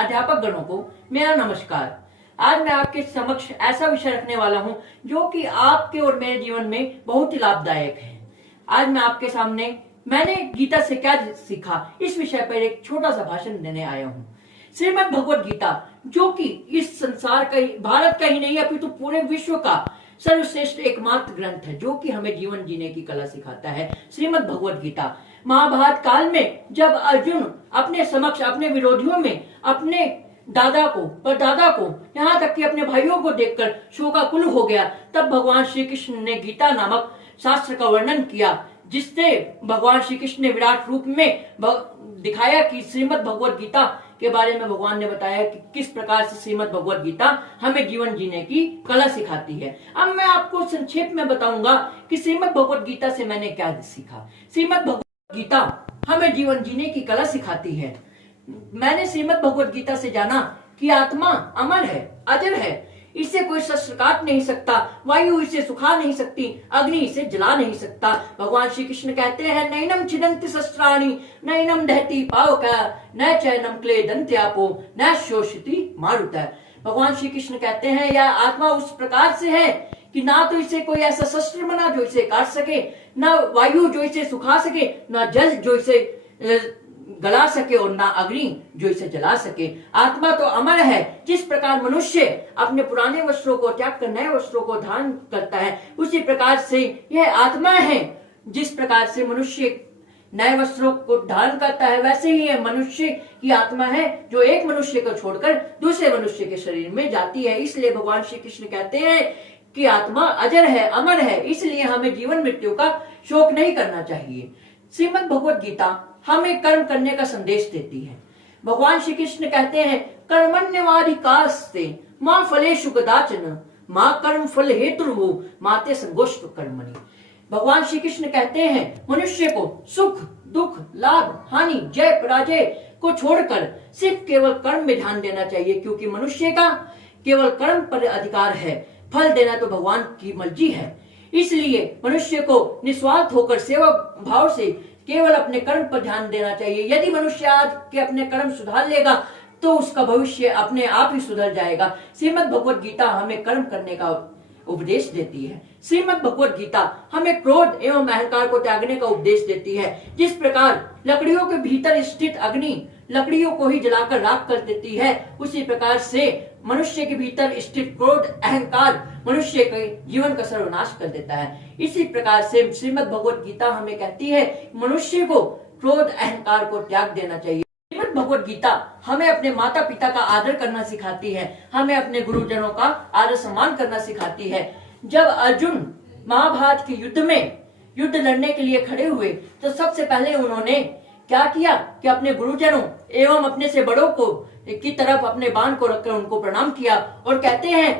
अध्यापक गणों को मेरा नमस्कार। आज मैं आपके समक्ष ऐसा विषय रखने वाला हूं जो कि आपके और मेरे जीवन में बहुत ही लाभदायक है। आज मैं आपके सामने मैंने गीता से क्या सीखा इस विषय पर एक छोटा सा भाषण देने आया हूं। श्रीमद् भगवद गीता जो कि इस संसार का भारत का ही नहीं अपितु पूरे विश्व का सर्वश्रेष्ठ एकमात्र ग्रंथ है जो कि हमें जीवन जीने की कला सिखाता है। श्रीमद् भगवद गीता महाभारत काल में जब अर्जुन अपने समक्ष अपने विरोधियों में अपने दादा को परदादा को यहाँ तक कि अपने भाइयों को देखकर शोकाकुल हो गया, तब भगवान श्री कृष्ण ने गीता नामक शास्त्र का वर्णन किया, जिससे भगवान श्री कृष्ण ने विराट रूप में दिखाया कि श्रीमद् भगवद गीता के बारे में भगवान ने बताया कि किस प्रकार से श्रीमद् भगवद गीता हमें जीवन जीने की कला सिखाती है। अब मैं आपको संक्षेप में बताऊंगा कि श्रीमद् भगवद गीता से मैंने क्या सीखा। श्रीमद् भगवद गीता हमें जीवन जीने की कला सिखाती है। मैंने श्रीमद् भगवद गीता से जाना कि आत्मा अमर है, अजर है, इसे कोई शस्त्र काट नहीं सकता, वायु इसे सुखा नहीं सकती, अग्नि इसे जला नहीं सकता। भगवान श्री कृष्ण कहते हैं नैनम छिदन्ति शस्त्राणि नैनम दहति पावका न चैनम क्लेदन्त्यापो न शोषिति मारुता। भगवान श्री कृष्ण कहते हैं यह आत्मा उस प्रकार से है कि ना तो इसे कोई ऐसा शस्त्र बना जो इसे काट सके, न वायु जो इसे सुखा सके, न जल जो इसे गला सके और ना अग्नि जो इसे जला सके। आत्मा तो अमर है। जिस प्रकार मनुष्य अपने पुराने वस्त्रों को त्याग कर नए वस्त्रों को धारण करता है, उसी प्रकार से यह आत्मा है। जिस प्रकार से मनुष्य नए वस्त्रों को धारण करता है, वैसे ही यह मनुष्य की आत्मा है जो एक मनुष्य को छोड़कर दूसरे मनुष्य के शरीर में जाती है। इसलिए भगवान श्री कृष्ण कहते हैं कि आत्मा अजर है, अमर है, इसलिए हमें जीवन मृत्यु का शोक नहीं करना चाहिए। श्रीमद् भगवद गीता हमें कर्म करने का संदेश देती है। भगवान श्री कृष्ण कहते हैं कर्मण्यवाधिकारस्ते मां फलेषु कदाचन मां कर्म फल हेतुर्भु माते संगोष्ठ कर्मणि। भगवान श्री कृष्ण कहते हैं मनुष्य को सुख दुख लाभ हानि जय पराजय को छोड़कर सिर्फ केवल कर्म में ध्यान देना चाहिए, क्योंकि मनुष्य का केवल कर्म पर अधिकार है, फल देना तो भगवान की मर्जी है। इसलिए मनुष्य को निस्वार्थ होकर सेवा भाव से केवल अपने कर्म पर ध्यान देना चाहिए। यदि मनुष्य आज के अपने कर्म सुधार लेगा तो उसका भविष्य अपने आप ही सुधर जाएगा। श्रीमद् भगवद गीता हमें कर्म करने का उपदेश देती है। श्रीमद् भगवद गीता हमें क्रोध एवं अहंकार को त्यागने का उपदेश देती है। जिस प्रकार लकड़ियों के भीतर स्थित अग्नि लकड़ियों को ही जलाकर राख कर देती है, उसी प्रकार से मनुष्य के भीतर स्थित क्रोध अहंकार मनुष्य के जीवन का सर्वनाश कर देता है। इसी प्रकार से श्रीमद् भगवद गीता हमें कहती है मनुष्य को क्रोध अहंकार को त्याग देना चाहिए। श्रीमद् भगवद गीता हमें अपने माता पिता का आदर करना सिखाती है, हमें अपने गुरुजनों का आदर सम्मान करना सिखाती है। जब अर्जुन महाभारत के युद्ध में युद्ध लड़ने के लिए खड़े हुए तो सबसे पहले उन्होंने क्या किया कि अपने गुरुजनों एवं अपने से बड़ों को की तरफ अपने बाण को रखकर उनको प्रणाम किया और कहते हैं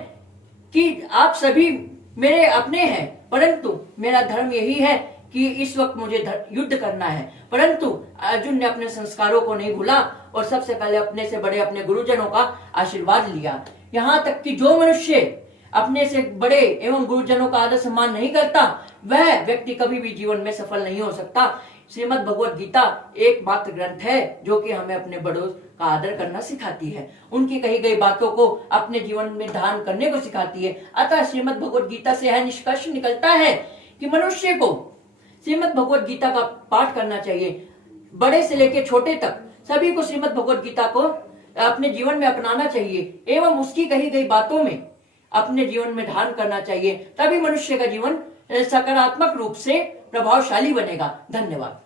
कि आप सभी मेरे अपने हैं, परंतु मेरा धर्म यही है कि इस वक्त मुझे युद्ध करना है। परंतु अर्जुन ने अपने संस्कारों को नहीं भूला और सबसे पहले अपने से बड़े अपने गुरुजनों का आशीर्वाद लिया। यहाँ तक कि जो मनुष्य अपने से बड़े एवं गुरुजनों का आदर सम्मान नहीं करता, वह व्यक्ति कभी भी जीवन में सफल नहीं हो सकता। श्रीमद् भगवद गीता एकमात्र ग्रंथ है जो कि हमें अपने बड़ों का आदर करना सिखाती है, उनकी कही गई बातों को अपने जीवन में धारण करने को सिखाती है। अतः श्रीमद् भगवद गीता से यह निष्कर्ष निकलता है कि मनुष्य को श्रीमद् भगवद गीता का पाठ करना चाहिए। बड़े से लेकर छोटे तक सभी को श्रीमद् भगवद गीता को अपने जीवन में अपनाना चाहिए एवं उसकी कही गई बातों में अपने जीवन में धारण करना चाहिए। तभी मनुष्य का जीवन सकारात्मक रूप से प्रभावशाली बनेगा। धन्यवाद।